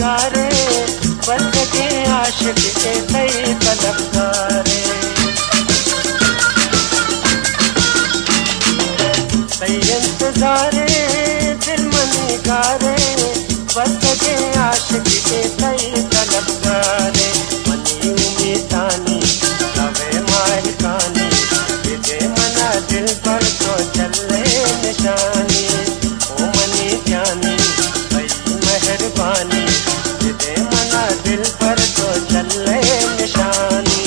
गारे बस के आशिक के कई तलबगारे कई इंतजारे दिल मनी गारे बस के आशिक के कई तलबगारे मनी उम्मीदानी तवे माहिकानी तुझे मना दिल पर तो चले निशानी ओ मनी जानी कई मेहरबानी तुझे मना दिल पर तो चले निशानी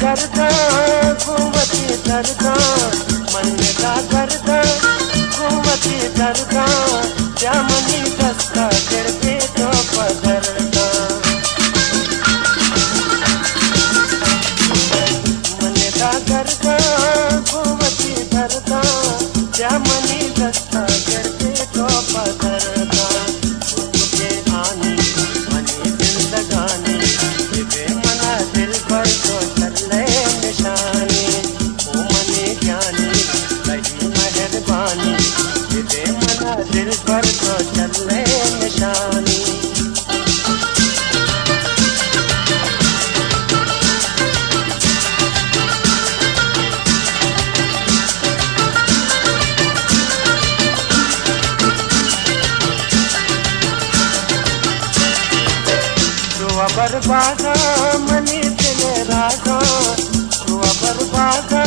करदा घूमती दरदा मन का करदा घूमती दरदा जामनी दस्ता गिरते तो पदरदा मन का करदा घूमती दरदा जामनी दस्ता गिरते तो पदरदा तुझे आनी मनी दिल लगानी तुझे मना दिल पर तो निशानी ओ मनी जानी कई मेहरबानी तुझे मना दिल पर तो चले निशानी दुआ बर्बादा मनी दिल रागा दुआ बर्बादा